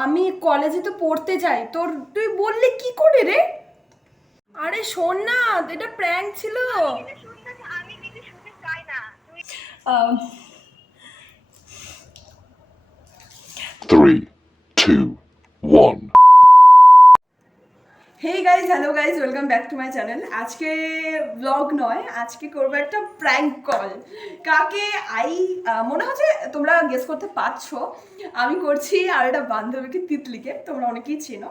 আমি কলেজে তো পড়তে যাই, তুই বললি কি করে রে? আরে শোন না, এটা প্র্যাঙ্ক ছিল। আহ, 3, 2, 1. Hey guys, hello guys, welcome back to my channel. আজকে ব্লগ নয়, আজকে করবো একটা প্র্যাঙ্ক কল। কাকে মনে হচ্ছে তোমরা গেস করতে পারছো। আমি করছি আর একটা বান্ধবীকে, তিতলিকে, তোমরা অনেকেই চেনো।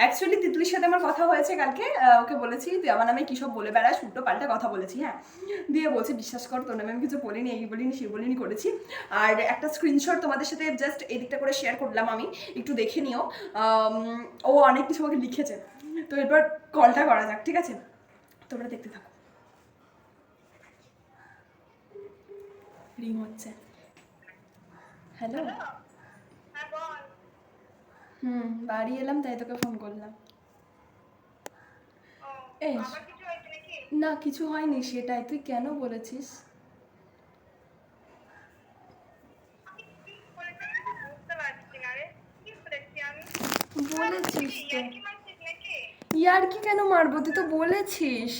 অ্যাকচুয়ালি তিতলির সাথে আমার কথা হয়েছে কালকে। ওকে বলেছি তুই আমার নামে কী সব বলে বেড়াস, উল্টো পাল্টা কথা বলেছি। হ্যাঁ, দিয়ে বলছে বিশ্বাস কর তোর নামে আমি কিছু বলিনি, এই বলিনি সেই বলিনি করেছি। আর একটা স্ক্রিনশট তোমাদের সাথে জাস্ট এদিকটা করে শেয়ার করলাম, আমি একটু দেখে নিও। ও অনেক কিছু আমাকে লিখেছে। তো এরপর কলটা করা যাক, ঠিক আছে? তোমরা দেখতে থাকো। রিং হচ্ছে। হ্যালো। বাড়ি এলাম তাই তোকে ফোন করলাম। এই না, কিছু হয়নি, সেটাই তুই কেন বলেছিস? বলেছিস তো। ইয়ার কি কেন মারবো, তুই তো বলেছিস।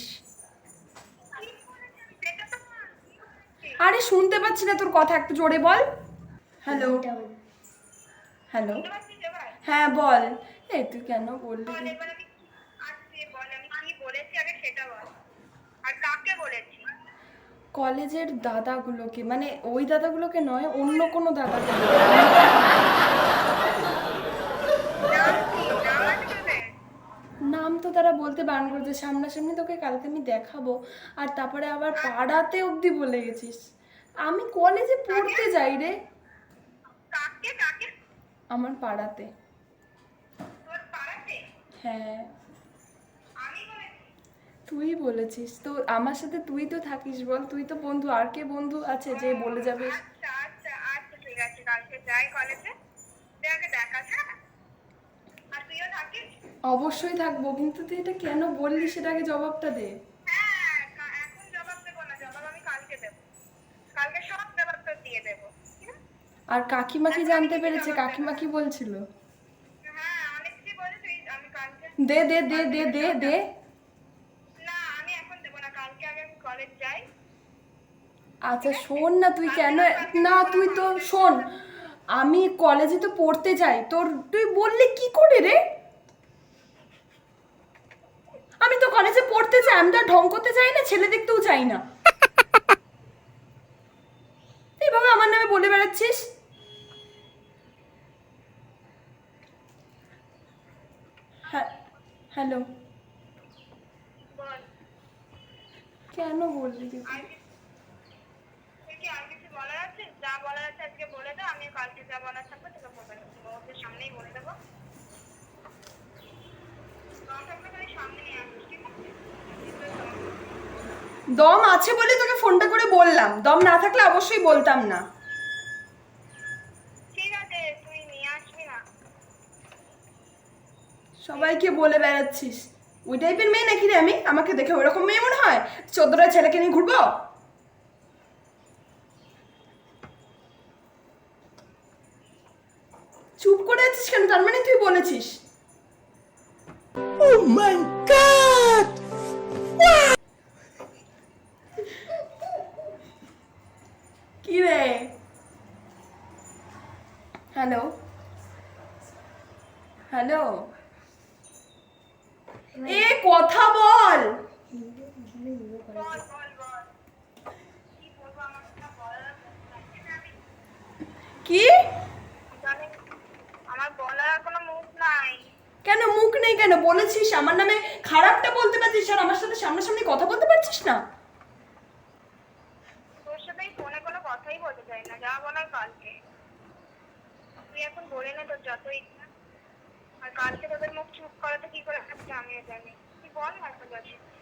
আরে শুনতে পাচ্ছি না তোর কথা, একটু জোরে বল। হ্যালো হ্যালো, হ্যাঁ বল। এই তুই কেন বললি? কলেজের দাদাগুলোকে, মানে ওই দাদাগুলোকে নয়, অন্য কোনো দাদাকে। নাম তো তারা বলতে বারণ করেছে, সামনাসামনি তোকে কালকে আমি দেখাবো। আর তারপরে আবার পাড়াতে অবধি বলে গেছিস। আমি কলেজে পড়তে যাই রে। আমার পাড়াতে। হ্যাঁ, তুই বলেছিস তো, আমার সাথে তুই তো থাকিস, বল তুই তো বন্ধু, আর কে বন্ধু আছে যে বলে যাবে? অবশ্যই থাকবো, কিন্তু তুই এটা কেন বললি সেটা আগে জবাবটা দে। আর কাকিমা কি জানতে পেরেছে? কাকিমা কি বলছিল? দে দে দে দে দে দে। আচ্ছা শোন না, তুই কেন, না তুই তো শোন, আমি কলেজে তো পড়তে যাই, তুই বললি কি করে রে? আমি তো কলেজে পড়তে চাই, আমি তো আর ঢং করতে চাই না, ছেলে দেখতেও চাই না। এইভাবে আমার নামে বলে বেড়াচ্ছিস। হ্যাঁ, হ্যালো। কেন বললি তুই? দম আছে বলে তোকে ফোনটা করে বললাম, দম না থাকলে অবশ্যই বলতাম না। সবাইকে বলে বেড়াচ্ছিস। ওই টাইপের মেয়ে নাকি রে আমি? আমাকে দেখে ওরকম মেয়ে মনে হয়? 14টা ছেলেকে নিয়ে ঘুরবো? চুপ করে আছিস কেন? তার মানে তুই বলেছিস? Oh my god! কি রে? হ্যালো হ্যালো, এ কথা বল। কি? কেন মুখ নেই কেন? বলেছিস আমার নামে খারাপটা বলতে পারছিস, আর আমার সাথে সামনাসামনি কথা বলতে পারছিস না?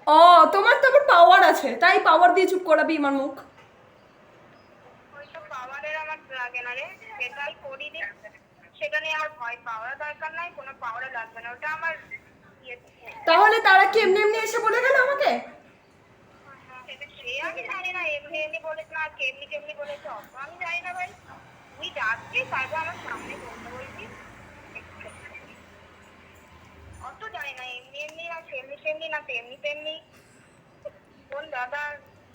ও, তোমার তো আবার পাওয়ার আছে, তাই পাওয়ার দিয়ে চুপ করাবি আমার মুখ? তাহলে তারা কি এমনি এমনি এসে বলে গেল আমাকে? সেমনি না তেমনি তেমনি। কোন দাদা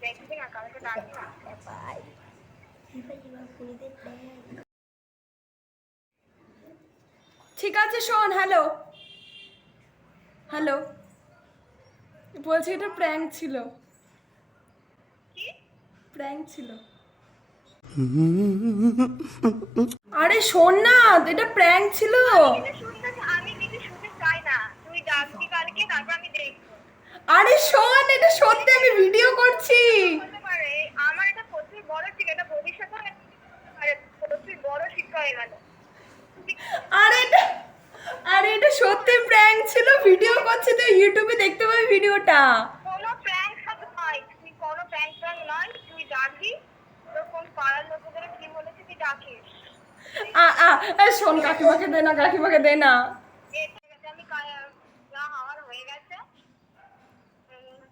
দেখবি না, কালকে ডাকবি না। ঠিক আছে শোন, হ্যালো হ্যালো, বলছি এটা প্র্যাঙ্ক ছিল, কি? প্র্যাঙ্ক ছিল। আরে শোন না, এটা প্র্যাঙ্ক ছিল। আমি কিছু শুনতে চাই না, তুই ডাকবি কালকে, তারপর আমি দেখবো। আরে শোন, এটা সত্যি, আমি ভিডিও করছি। হতে পারে আমার এটা প্রচুর বড় শিক্ষা, এটা ভবিষ্যতে প্রচুর বড় শিক্ষা হয়ে গেল। আরে এটা, আরে এটা সত্যি প্র্যাঙ্ক ছিল, ভিডিও করছি, তুই ইউটিউবে দেখতে পাবি ভিডিওটা। কোনো প্র্যাঙ্ক নয়, তুই কোনো প্র্যাঙ্ক নয়, তুই ডাকবি। তোর কোন পাড়ার লোকেদের কি বলেছে তুই ডাকিস। শোন, কাকিমাকে দে না, কাকিমাকে দে না। আমি যা হওয়ার হয়ে গেছে,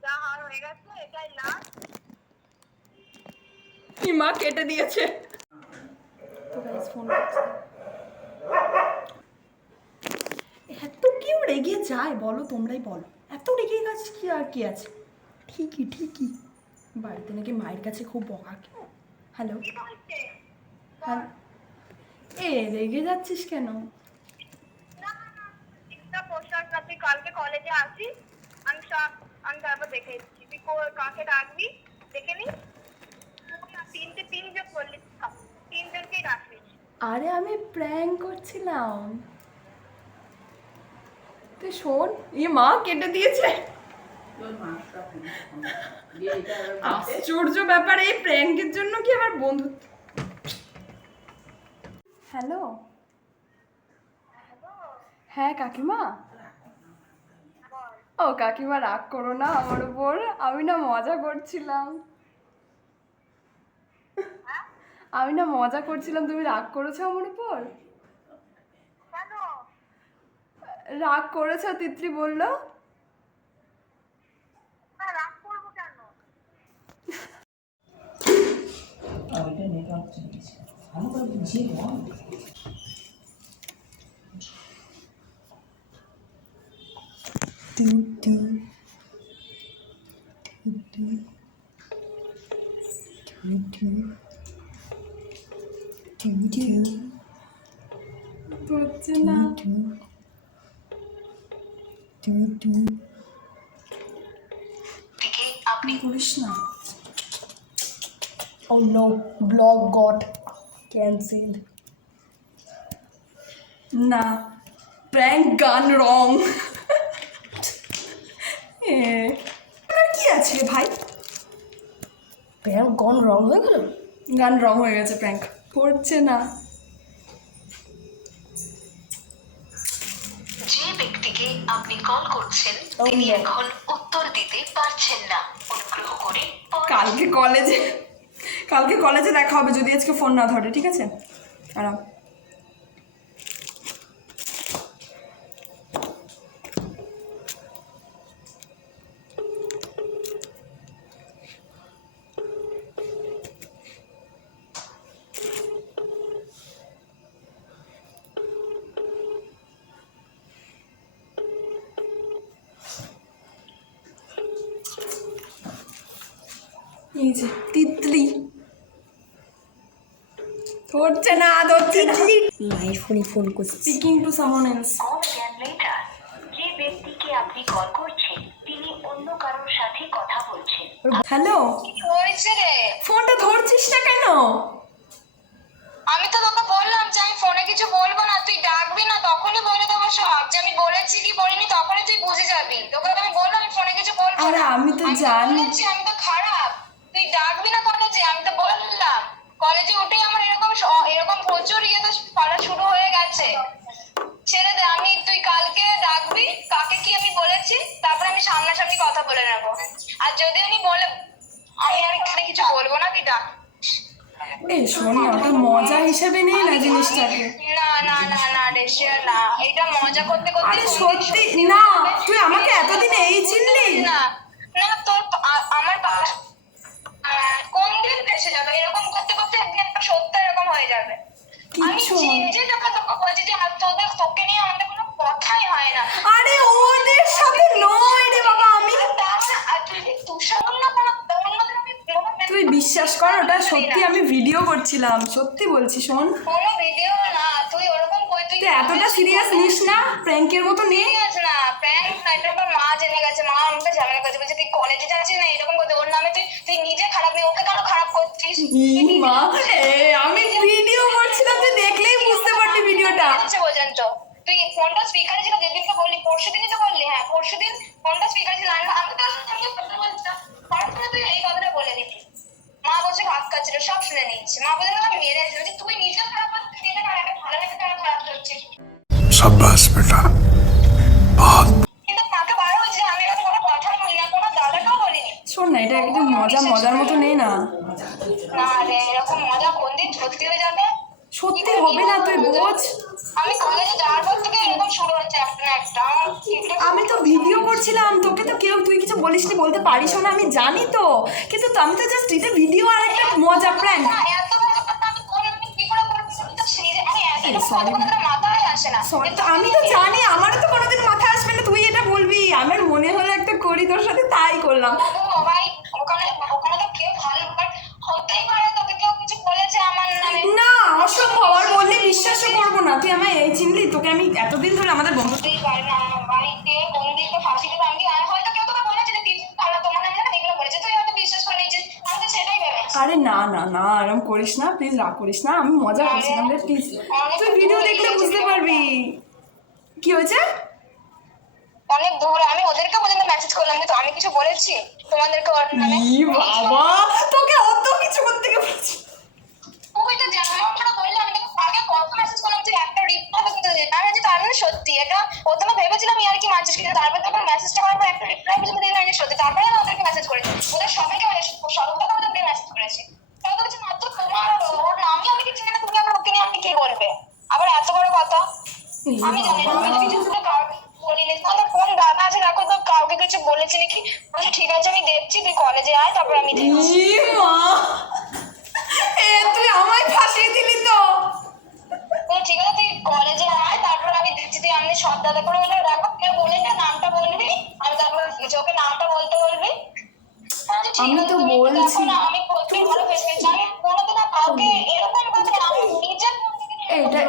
যা হওয়ার হয়ে গেছে, এটাই লাস্ট। মা কেটে দিয়েছে। তো গাইস ফোন করছে। এত কেউ রেগে যায় বলো, তোমরাই বলো, এত রেগে গেছে কি আর কি আছে। ঠিকই ঠিকই, বাড়িতে নাকি মায়ের কাছে খুব বকা। হ্যালো কি বলছে? হ্যাঁ, এ রেগে যাচ্ছিস কেন? চিন্তা পোশাক না, তুই কালকে কলেজে আসিস, আমি তারপর দেখে এসেছি। তুই কাকে ডাকবি দেখে নি। তিনজন বললি, তিনজনকেই ডাকিস। আরে আমি প্র্যাঙ্ক করছিলাম, তুই শোন। মা কেটে দিয়েছে। আশ্চর্য ব্যাপার, এই প্র্যাঙ্কের জন্য কি আমার বন্ধু। হ্যালো, হ্যাঁ কাকিমা। ও কাকিমা রাগ করো না আমার উপর, আমি না মজা করছিলাম, আমি না মজা করছিলাম, তুমি রাগ করেছো আমার উপর? কেন? রাগ করেছো, তিতলি বললো। রাগ করবো কেন? বুঝছি না। বলিস না। Oh no, blog got cancelled. না, prank gone wrong. কি আছে ভাই? প্র্যাঙ্ক গন রং হয়ে গেল। গান রং হয়ে গেছে, প্র্যাঙ্ক করছে না। যে ব্যক্তিকে আপনি কল করছেন তিনি এখন উত্তর দিতে পারছেন না, অনুগ্রহ করে কালকে কলেজে দেখা হবে যদি আজকে ফোন না ধরে, ঠিক আছে? আরাম। এই যে তিতলি ধরছে না, তিতলি মায়ের ফোনে ফোন করছি। Speaking to someone else. Call again letter. যে ব্যক্তিকে আপনি কল করছেন তিনি অন্য কারোর সাথে কথা বলছেন। হ্যালো, হয়েছে রে, ফোনটা ধরছিস না কেন? আমি তো তোকে বললাম যে আমি ফোনে কিছু বলবো না, তুই ডাকবি না, তখনই বলে দেবো সব, যে আমি বলেছি কি বলিনি, তখনই তুই বুঝে যাবি। তোকে আমি বললাম আমি ফোনে কিছু বলবো আরে না। আমি তো জানি। বলেছি আমি তো খারাপ, তুই ডাকবি না কলেজে, আমি তো বললাম। কলেজে উঠেই আমার এরকম প্রচুর তো পড়া শুরু হয়ে গেছে। ছেড়ে দে, তুই কালকে ডাকবি, কাকে কি আমি বলেছি, তারপর আমি সামনাসামনি কথা বলে নেবো। আর যদি উনি বলে আমি আর এখানে কিছু বলবো না, তুই ডাক। এই শোন না, ওটা মজা হিসেবে নেই না জিনিসটাকে। না রেশিয়া না, এটা মজা করতে করতে আরে সত্যি না, তুই আমাকে এতদিন এই চিনলি না তোর আমার কোন দিন বেঁচে যাবে, এরকম করতে করতে একদিন একটা সত্য এরকম হয়ে যাবে। আমি কিচ্ছু যে তোকে বলছি যে তোকে নিয়ে আমাদের কোনো কথাই হয় না। আরে ওদের সাথে নয় রে করছিলাম, সত্যি বলছি শোন। কোনো ভিডিও না, তুই ওরকম কই তুই তুই এতটা সিরিয়াস নিস না, প্র্যাঙ্কের মতো নে। সিরিয়াস না, প্র্যাঙ্ক না, এটা আমার মা জেনে গেছে, মা আমাকে ঝামেলা করেছে, বলছে তুই কলেজে যাচ্ছিস না এরকম করতে, ওর নামে তুই তুই নিজে খারাপ নেই, ওকে কেন খারাপ করছিস? মা আমি ভিডিও করছিলাম, তুই দেখলেই বুঝতে পারবি ভিডিওটা। হচ্ছে পর্যন্ত তুই ফোনটা স্পিকারে ছিল, যেদিনকে বললি পরশুদিনই তো বললি, হ্যাঁ পরশুদিন ফোনটা স্পিকারে ছিল, আমি তো আসলে কথা বলছিলাম, হঠাৎ করে তুই এই কথাটা বলে দিলি। মা বলছে ভাত খাচ্ছিল, সব শুনে নিচ্ছে, মা বলে আমি মেরে আসছি, তুই নিজে খারাপ করছিস, নিজে খারাপ, ভালো লেগে তারা খারাপ করছিস। शाबाश बेटा बहुत কিন্তু মাকে বারো হচ্ছে, আমি এরকম কোনো কথা বলি না, কোনো দাদাকেও বলিনি। শোন না, এটা একটু মজার মতো নে না। না রে, এরকম মজা কোন দিন সত্যি হয়ে যাবে? সত্যি হবে না, তুই বোঝ। আমি কলেজে যাওয়ার পর থেকে এরকম শুরু হচ্ছে একটা না একটা। আমি তো ভিডিও করছিলাম, তোকে তো তুই কিছু বলিসনি, বলতে পারিস না, আমি জানি তো, কিন্তু আমি তো জাস্ট এটা ভিডিও আর একটা মজা প্র্যাঙ্ক। না, এত বড় কথা আমি কি করে বলবো? আমি তো আমি এত sorry, কথা মাথায় আসে না। আমি তো জানি, আমারও তো কোনোদিন মাথায় আসবে না তুই এটা বলবি, আমার মনে হলো একটা করি তোর সাথে, তাই করলাম। ও ভাই, ওখানে ওখানে তো কেউ ভালো হতেই পারে, তোকে কেউ কিছু বলেছে আমার নামে? না অসম্ভব, আর বললে বিশ্বাসও করবো না। তুই আমায় এই চিনলি, তোকে আমি এতদিন ধরে আমাদের বন্ধু। তুই পারে না, বাড়িতে বন্ধুকে ফাঁসি দেবে, আমি হয়তো কেউ তোকে বলেছে যে তুই ভালো, তোমার নামে এগুলো বলেছে, তুই হয়তো বিশ্বাস করে নিয়েছিস, আমি তো সেটাই ভেবেছি। আরে না না না, এরকম করিস না প্লিজ, রাগ করিস না, আমি মজা করছিলাম রে প্লিজ। তুই ভিডিও দেখলে বুঝতে পারবি কি হয়েছে। অনেক দূরে, আমি ওদেরকে পর্যন্ত মেসেজ করলাম, কিন্তু আমি কিছু বলেছি তোমাদেরকে ওর নামে? বাবা তোকে অত কিছু করতে গেছি। তুই তো যেমনটা বললি, আমি তোকে আগে কত মেসেজ করলাম, তুই একটা রিপ্লাই কিন্তু দিলি না। আমি যে তার মানে সত্যি এটা, প্রথমে ভেবেছিলাম আর কি মারছিস, কিন্তু তারপর তখন মেসেজটা করার পর একটা রিপ্লাই পর্যন্ত দিলি না, সত্যি। তারপরে আমি ওদেরকে মেসেজ করেছি, ওদের সবাইকে সর্বপ্রথম ওদেরকে মেসেজ করেছি। তারা তো বলছে মাত্র তোমার ওর নামই আমি কিছু জানি না, তুমি আমার ওকে নিয়ে আমি কি বলবে? আবার এত বড় কথা আমি জানি না, আমি তো কিছু করে কাউকে বলিনি। তাহলে কোন দাদা আছে দেখো তো, কাউকে কিছু বলেছি নাকি? বলছে ঠিক আছে আমি দেখছি, তুই কলেজে আয়, তারপর আমি দেখছি। মা তুই আমায় ফাঁসিয়ে দিলি তো। ঠিক আছে তুই কলেজে আয়, তারপর আমি দেখছি। তুই আমি সব দাদা করে বলে দেখো কেউ বলে না, নামটা বলবি, আমি তারপর ওকে নামটা বলতে বলবি। আমি তো বলছি আমি প্রত্যেক ভালো ফেস পেয়েছি, আমি কোনোদিন কাউকে এরকম কথা আমি নিজের এটা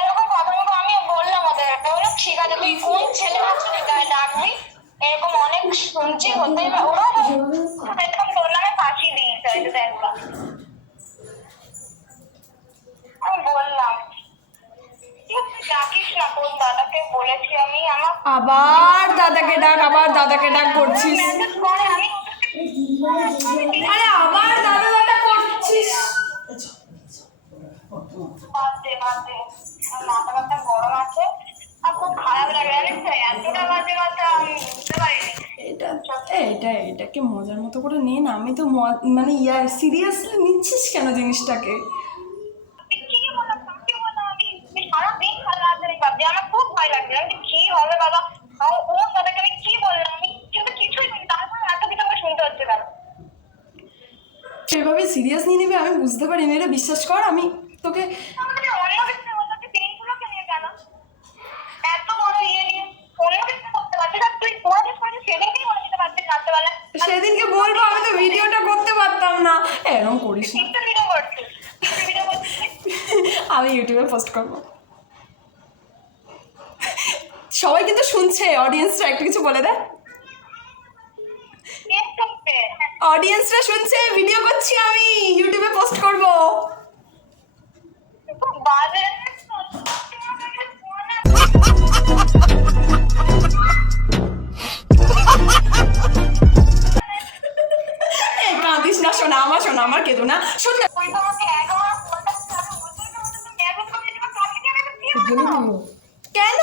এরকম কথা বলবো। আমি বললাম ওদের, বললো ঠিক আছে তুই কোন ছেলে আছে ডাকবি, এরকম অনেক শুনছি, হতেই পারে ওরা এরকম তোর নামে ফাঁসি দিয়েছে, দেখলাম। আমি বললাম ডাকিস না, কোন দাদাকে বলেছি আমি, আমার আবার দাদাকে ডাক করছিস। মেসেজ করে আমি আরে আবার দাদা করছিস। বাদ দে আমার মাথা ব্যথা গরম আছে, আর খুব খারাপ লাগে জানিস তো, এতটা বাজে কথা আমি বুঝতে পারিনি। এটাকে মজার মতো করে নে না, আমি তো মানে সিরিয়াসলি নিচ্ছিস কেন জিনিসটাকে? কি বললাম কাকে বললাম, আমি সারাদিন সারা রাত ধরে ভাবছি, আমার খুব ভয় লাগছে, আমি কি হবে বাবা, ও দাদাকে আমি কি বললাম, আমি কিন্তু কিছুই নেই, তারপরে এত কিছু আমার শুনতে হচ্ছে কেন? সেভাবে সিরিয়াস নিয়ে নেবে আমি বুঝতে পারিনি, এটা বিশ্বাস কর। আমি তোকে আমাদের অন্য কিছু বলতে সেইগুলোকে নিয়ে কেন এত বড় ইয়ে নিয়ে অন্য কিছু করতে পারছিস, আর তুই পড়াতে সেদিনকেই বলে দিতে পারছিস রাত্রেবেলা, সেদিনকে বলবো, আমি তো ভিডিওটা করতে পারতাম না। এরকম করিস না, একটা ভিডিও করছিস, আমি ইউটিউবে পোস্ট করবো। সবাই কিন্তু শুনছে, অডিয়েন্সরা একটু কিছু বলে দেয়। অডিয়েন্সরা শুনছে, ভিডিও করছি আমি, ইউটিউবে পোস্ট করব। খুব বাজে কাঁদিস না শোনা, আমার কেঁদো না, শোন না। তুই তো আমাকে একবার ফোনটা কেন?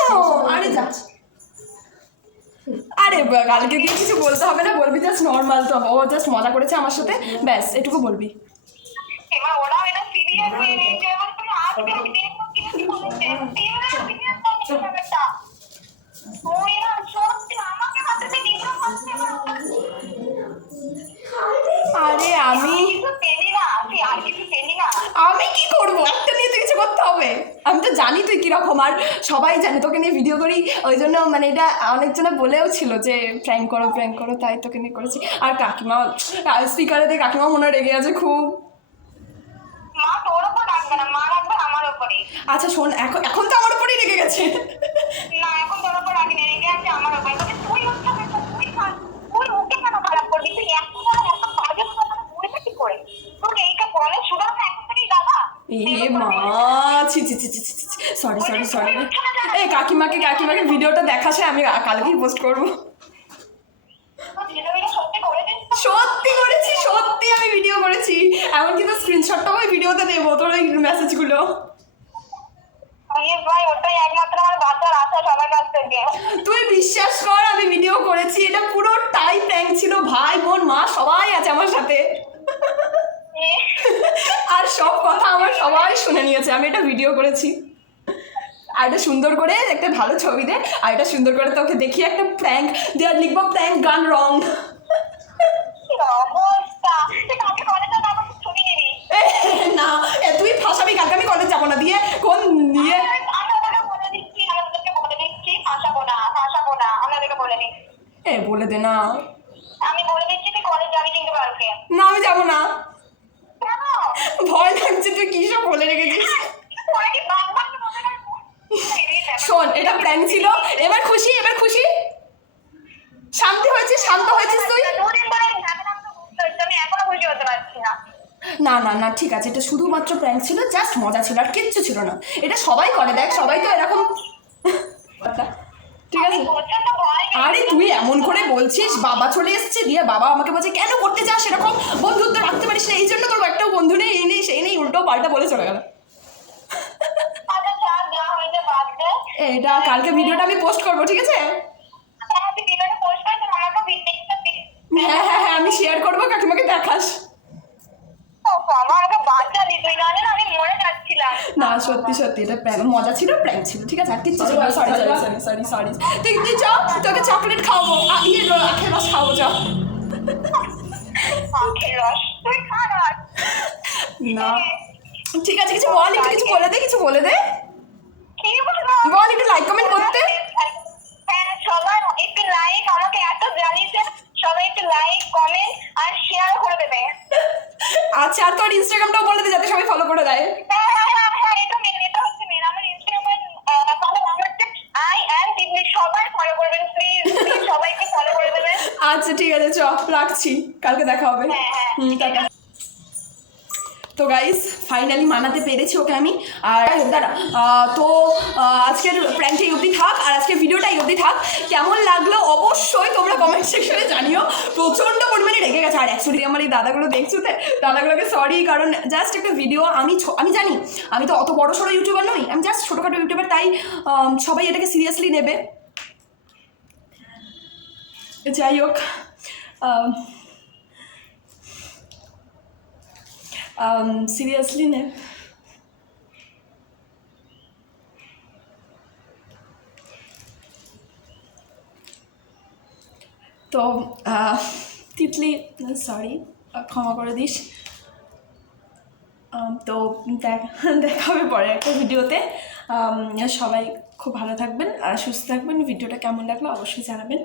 আরে যা, আরে কালকে দিয়ে কিছু বলতে হবে না, বলবি জাস্ট নর্মাল, তো ও জাস্ট মজা করেছে আমার সাথে, ব্যাস এটুকু বলবি। এবার ওরাও এটা সিরিয়াস হয়ে নিয়েছে, এবার তুমি আজকে আমি দেখবো কি বলেছে, তুই না সত্যি আমাকে হাতে নিয়ে করতে আরে আমি কিছু পেলি না, তুই আর কিছু পেলি না। আমি কি করবো, একটা নিয়ে তো কিছু করতে হবে। আমি তো জানি তুই কিরকম, আর সবাই জানে তোকে নিয়ে ভিডিও করি, ওই জন্য মানে এটা অনেকজনে বলেও ছিল যে প্র্যাঙ্ক করো, তাই তোকে নিয়ে করেছি। আর কাকিমা স্পিকারে দিয়ে কাকিমা মনে রেগে আছে খুব। রাখবে না, মা রাখবে আমার উপরেই। আচ্ছা শোন, এখন এখন তো আমার উপরেই রেগে গেছে। না এখন তোর উপর রাগি নেই, রেগে আছে আমার উপরে। বলছে তুই হচ্ছে একটা, তুই ওকে কেন খারাপ করবি? তুই এত বড় এত বাজে কথা বলতে কি করে? তোকে এইটা বলে শুধু এখন থেকেই দাদা। এ মা, ছি ছি ছি ছি সরি সরি সরি। এই কাকিমাকে ভিডিওটা দেখাসে, আমি কালকেই পোস্ট করবো। সত্যি করে দিস। সত্যি করেছি, সত্যি আমি ভিডিও করেছি, এমনকি তো স্ক্রিনশটটাও ওই ভিডিওতে দেবো তোর ওই মেসেজগুলো। ভাই ওটাই একমাত্র আমার বাচ্চার আশা সবার কাছ থেকে। তুই বিশ্বাস কর আমি ভিডিও করেছি, এটা পুরোটাই প্র্যাঙ্ক ছিল। ভাই বোন মা সবাই আছে আমার সাথে, আর সব কথা আমার সবাই শুনে নিয়েছে। আমি এটা ভিডিও করেছি। আর এটা সুন্দর করে একটা ভালো ছবি দে, আর এটা সুন্দর করে তোকে দেখিয়ে একটা প্র্যাঙ্ক দেওয়ার লিখবো, প্র্যাঙ্ক গান রং। অবস্থা তুই কাকে কলেজে না আমাকে ছবি নিবি? না তুই ফাঁসাবি, কালকে আমি কলেজ যাবো না দিয়ে কোন দিয়ে। আমি ওদেরকে বলে দিচ্ছি, ফাঁসাবো না, আমি ওদেরকে বলে দিচ্ছি। বলে দে না। আমি বলে দিচ্ছি তুই কলেজ যাবি কিন্তু কালকে। না আমি যাবো না, কেন? ভয় লাগছে, তুই কি সব বলে রেখেছিস। ওরা কি বারবার বলে না? শোন এটা প্র্যাঙ্ক ছিল, এবার খুশি, এবার খুশি, শান্তি হয়েছিস, শান্ত হয়েছিস তুই। দুদিন ধরে ঝামেলা আমাকে বুঝতে হচ্ছে, আমি এখনো খুশি হতে পারছি না। না না না ঠিক আছে, এটা শুধুমাত্র প্র্যাঙ্ক ছিল, জাস্ট মজা ছিল, আর কিচ্ছু ছিল না। এটা সবাই করে, দেখ সবাই তো এরকম। ঠিক আছে। প্রচন্ড ভয় পেয়েছি। আরে তুই এমন করে বলছিস, বাবা চলে এসেছে দিয়ে বাবা আমাকে বলছে কেন করতে চাস এরকম, বন্ধুত্ব রাখতে পারিস না, এই জন্য তোর একটাও বন্ধু নেই, এই নেই সেই নেই, উল্টো পাল্টা বলে চলে গেল। আচ্ছা ছাড়, যা হয়েছে বাদ দে। এটা কালকে ভিডিওটা আমি পোস্ট করবো, ঠিক আছে? হ্যাঁ তুই ভিডিওটা পোস্ট করে তো আমাকে ভিডিওটা দিস। হ্যাঁ হ্যাঁ হ্যাঁ আমি শেয়ার করবো, কাকিমাকে দেখাস। আমাকে বাঁচালি তুই, নাহলে না আমি মরে যাচ্ছিলাম। না সত্যি সত্যি এটা মজা ছিল, প্র্যাঙ্ক ছিল, ঠিক আছে? আর কিচ্ছু ছিল না। Sorry sorry sorry sorry sorry. তুই চ, তোকে চকলেট খাওয়াবো, আখের রস খাওয়াবো, চ। আখের রস তুই খা না। না ঠিক আছে, কিছু বল, একটু কিছু বলে দে, কিছু বলে দে, কি বলবো? বল একটু লাইক কমেন্ট করতে। হ্যাঁ সবাই একটু লাইক, আমাকে এত জ্বালিয়েছে, সবাই একটু লাইক কমেন্ট আর শেয়ার করে দেবে। আচ্ছা আর তোর ইনস্টাগ্রামটাও বলে দে যাতে সবাই ফলো করে দেয়। হ্যাঁ হ্যাঁ হ্যাঁ হ্যাঁ এটা মেন, এটা হচ্ছে মেন। আমার ইনস্টাগ্রামের নাম হচ্ছে আই অ্যাম টিপলি, সবাই ফলো করবেন প্লিজ, সবাইকে ফলো করে দেবেন। আচ্ছা ঠিক আছে, চ রাখছি, কালকে দেখা হবে। হ্যাঁ, হ্যাঁ। টাটা। তো গাইস ফাইনালি মানাতে পেরেছি ওকে আমি। আর দাঁড়া, তো আজকের প্র্যাঙ্কটা এই অবধি থাক, আর আজকের ভিডিওটা এই অবধি থাক। কেমন লাগলো অবশ্যই তোমরা কমেন্ট সেকশনে জানিও। প্রচণ্ড পরিমাণে রেগে গেছে, আর অ্যাকচুয়ালি আমার এই দাদাগুলো দেখছো তো, দাদাগুলোকে সরি, কারণ জাস্ট একটা ভিডিও, আমি জানি আমি তো অত বড় সড়ো ইউটিউবার নই, আমি জাস্ট ছোটোখাটো ইউটিউবার, তাই সবাই এটাকে সিরিয়াসলি নেবে। যাই হোক, সিরিয়াসলি নে। তো তিতলি সরি, ক্ষমা করে দিস। তো দেখা হবে পরে একটা ভিডিওতে। সবাই খুব ভালো থাকবেন আর সুস্থ থাকবেন। ভিডিওটা কেমন লাগলো অবশ্যই জানাবেন।